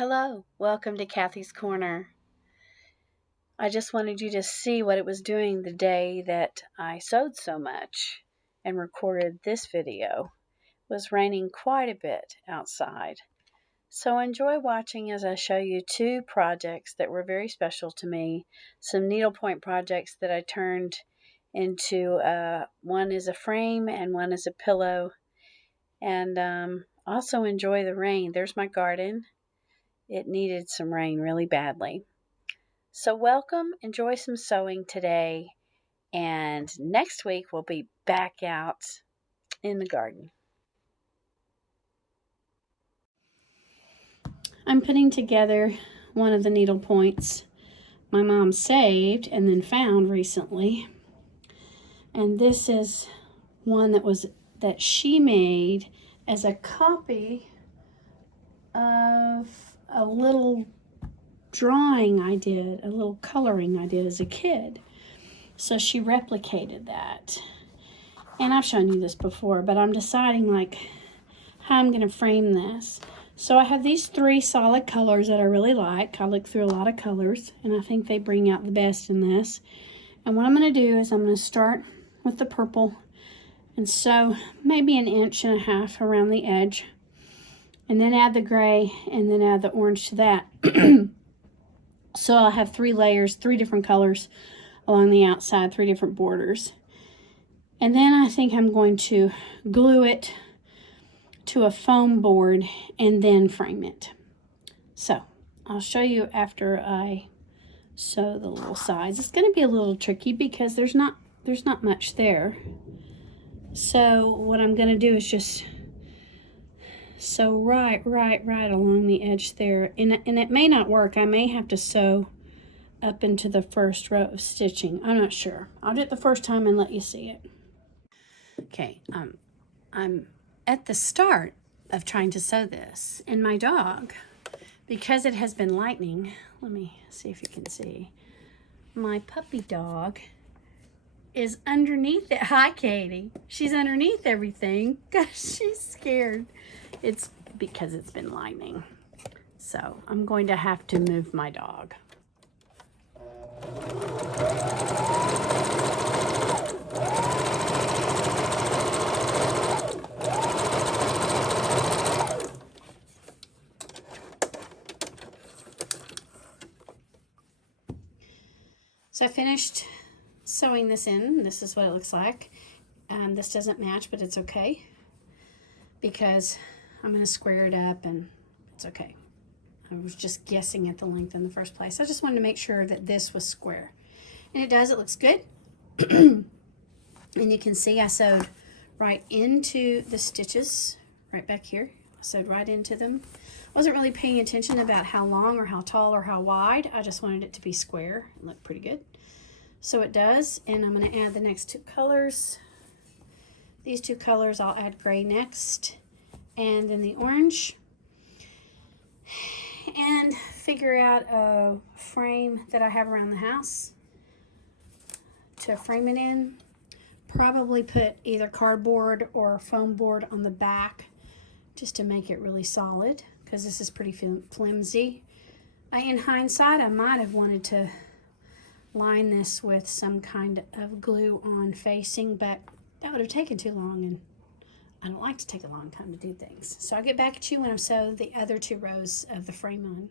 Hello, welcome to Kathy's Corner. I just wanted you to see what it was doing the day that I sewed so much and recorded this video. It was raining quite a bit outside. So enjoy watching as I show you two projects that were very special to me, some needlepoint projects that I turned into, one is a frame and one is a pillow. And also enjoy the rain. There's my garden. It needed some rain really badly. So welcome, enjoy some sewing today, and next week we'll be back out in the garden. I'm putting together one of the needle points my mom saved and then found recently. And this is one that she made as a copy of a little drawing I did, a little coloring I did as a kid. So she replicated that. And I've shown you this before, but I'm deciding how I'm going to frame this. So I have these three solid colors that I really like. I look through a lot of colors, and I think they bring out the best in this. And what I'm going to do is I'm going to start with the purple and sew maybe 1.5 inches around the edge. And then add the gray, and then add the orange to that. So I'll have 3 layers, 3 different colors along the outside, 3 different borders. And then I think I'm going to glue it to a foam board and then frame it. So I'll show you after I sew the little sides. It's going to be a little tricky because there's not much there. So what I'm going to do is just sew right along the edge there. And it may not work. I may have to sew up into the first row of stitching. I'm not sure. I'll do it the first time and let you see it. Okay, I'm at the start of trying to sew this, and my dog, because it has been lightning, let me see if you can see, my puppy dog is underneath it. Hi, Katie. She's underneath everything. Gosh, she's scared. It's because it's been lightning. So I'm going to have to move my dog. So I finished sewing this in. This is what it looks like. This doesn't match, but it's okay because I'm going to square it up and it's okay. I was just guessing at the length in the first place. I just wanted to make sure that this was square. And it does. It looks good. And you can see I sewed right into the stitches right back here. I sewed right into them. I wasn't really paying attention about how long or how tall or how wide. I just wanted it to be square. It looked pretty good. So it does. And I'm going to add the next 2 colors. These 2 colors, I'll add gray next. And then the orange. And figure out a frame that I have around the house to frame it in. Probably put either cardboard or foam board on the back just to make it really solid because this is pretty flimsy. In hindsight, I might have wanted to line this with some kind of glue on facing, but that would have taken too long, and I don't like to take a long time to do things. So I'll get back at you when I've sewed the other 2 rows of the frame on.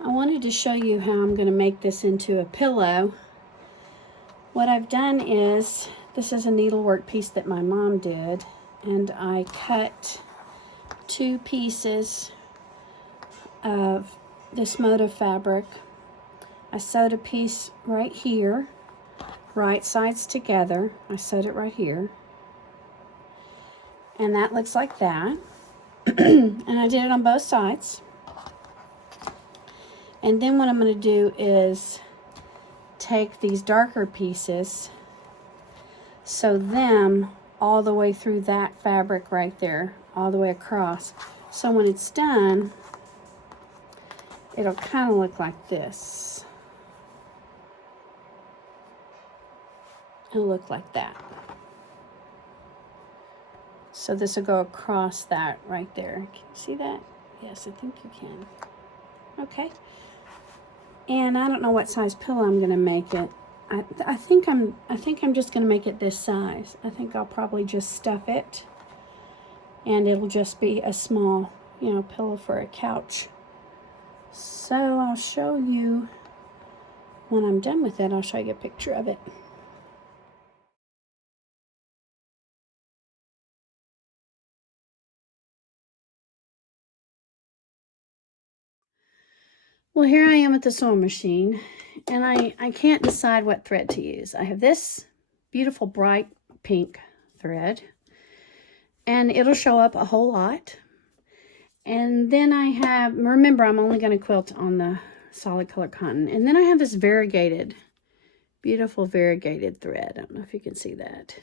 I wanted to show you how I'm going to make this into a pillow. What I've done is, this is a needlework piece that my mom did, and I cut 2 pieces of this motif fabric. I sewed a piece right here, right sides together. I sewed it right here. And that looks like that. And I did it on both sides. And then what I'm going to do is take these darker pieces, sew them all the way through that fabric right there, all the way across. So when it's done, it'll kind of look like this. It'll look like that. So this will go across that right there. Can you see that? Yes, I think you can. Okay. And I don't know what size pillow I'm going to make it. I think I'm just going to make it this size. I think I'll probably just stuff it, and it'll just be a small, you know, pillow for a couch. So I'll show you when I'm done with it. I'll show you a picture of it. Well, here I am at the sewing machine, and I can't decide what thread to use. I have this beautiful bright pink thread, and it'll show up a whole lot. And then I have, remember, I'm only going to quilt on the solid color cotton. And then I have this variegated, beautiful variegated thread. I don't know if you can see that.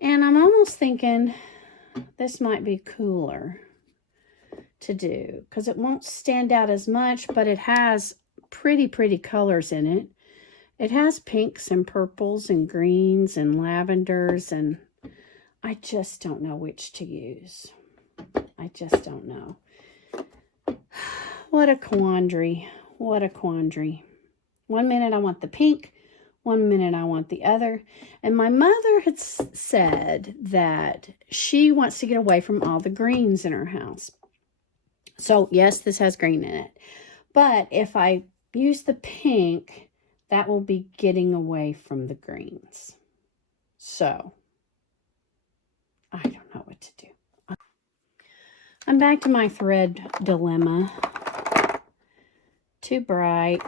And I'm almost thinking this might be cooler to do because it won't stand out as much, but it has pretty colors in it. It has pinks and purples and greens and lavenders, and I just don't know which to use. I just don't know. What a quandary. What a quandary. One minute I want the pink, one minute I want the other. And my mother had said that she wants to get away from all the greens in her house. So yes, this has green in it. But if I use the pink, that will be getting away from the greens. So I don't know what to do. I'm back to my thread dilemma. Too bright.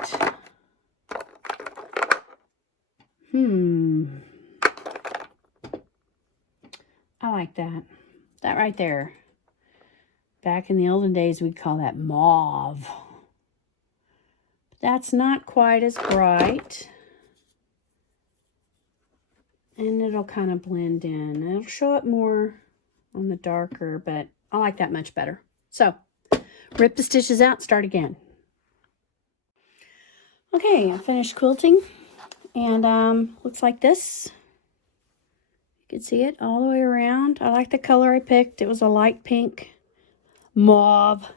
I like that. That right there. Back in the olden days, we'd call that mauve. That's not quite as bright. And it'll kind of blend in. It'll show up more on the darker, but I like that much better. So, rip the stitches out, start again. Okay, I finished quilting, and looks like this. You can see it all the way around. I like the color I picked. It was a light pink mauve.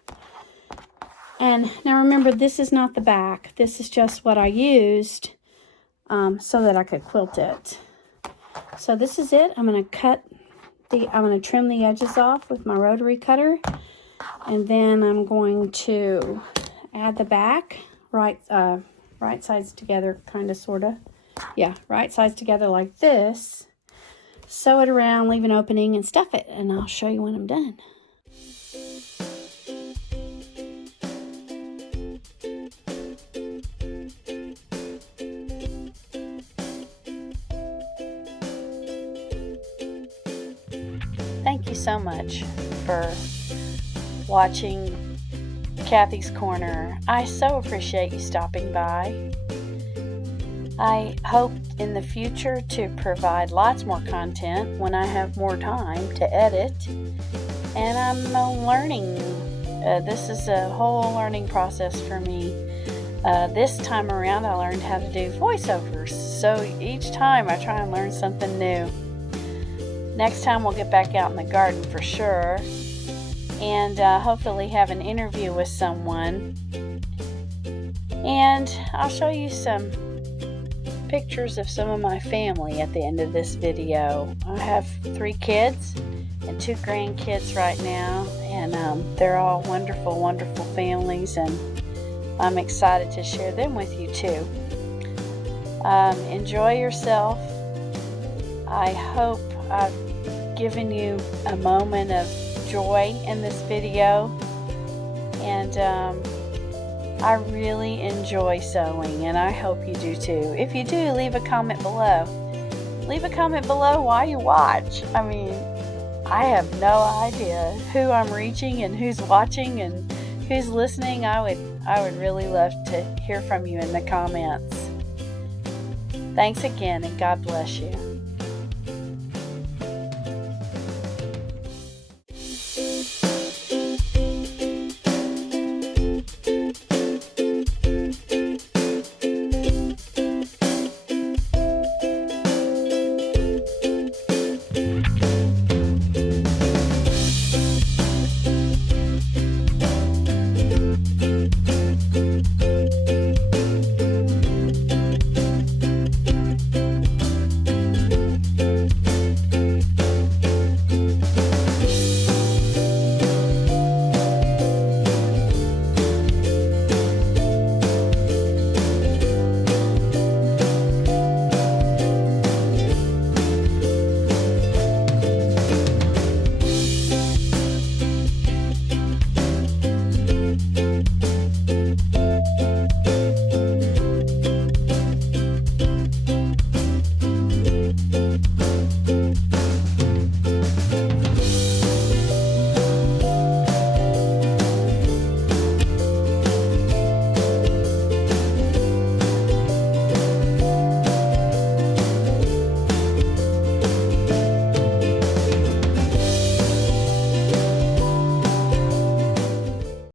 And now remember, this is not the back. This is just what I used so that I could quilt it. So this is it. I'm going to trim the edges off with my rotary cutter. And then I'm going to add the back, right sides together, kind of, sort of. Yeah, right sides together like this. Sew it around, leave an opening, and stuff it. And I'll show you when I'm done. Thank you so much for watching Kathy's Corner. I so appreciate you stopping by. I hope in the future to provide lots more content when I have more time to edit. And I'm learning. This is a whole learning process for me. This time around I learned how to do voiceovers. So each time I try and learn something new. Next time we'll get back out in the garden for sure. And hopefully have an interview with someone. And I'll show you some pictures of some of my family at the end of this video. I have 3 kids and 2 grandkids right now, and they're all wonderful, wonderful families, and I'm excited to share them with you too. Enjoy yourself. I hope I've given you a moment of joy in this video, and I really enjoy sewing, and I hope you do too. If you do, leave a comment below. Leave a comment below while you watch. I mean, I have no idea who I'm reaching and who's watching and who's listening. I would really love to hear from you in the comments. Thanks again, and God bless you.